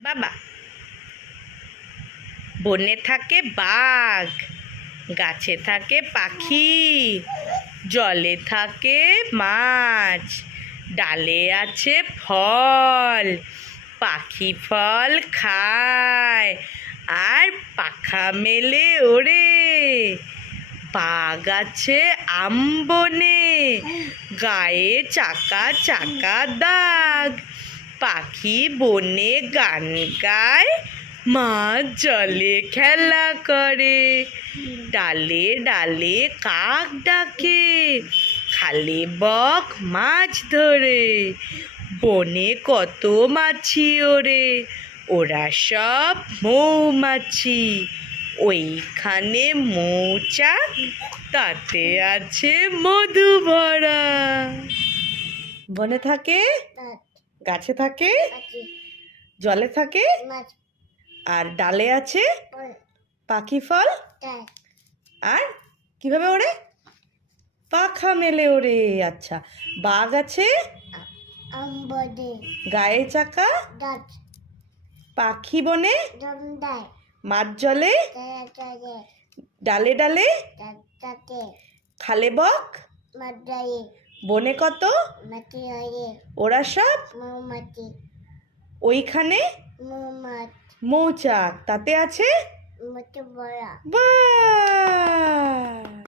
বাবা, বনে থাকে বাঘ, গাছে থাকে পাখি, জলে থাকে মাছ, ডালে আছে ফল, পাখি ফল খায় আর পাখা মেলে ওড়ে। বাঘ আছে আম বনে, গায়ে চাকা চাকা দাগ, পাখি বনে গান গায়, মাছ জলে খেলা করে। ডালে ডালে কাক ডাকে, খালে বক মাছ ধরে। বনে কত মাছি ওরে, ওরা সব মৌমাছি। ওইখানে মৌচাক, তাতে আছে মধু ভরা। বনে থাকে, গাছে থাকে, জলে থাকে, আর ডালে আছে পাখি ফল, আর কিভাবে ওড়ে? পাখা মেলে ওড়ে। আচ্ছা, বাঘ আছে গায়ে চাকা, পাখি বনে, মাছ জলে, ডালে ডালে, খালে বক, বনে কত, ওরা সব, ওইখানে মৌচাক, তাতে আছে বাহ।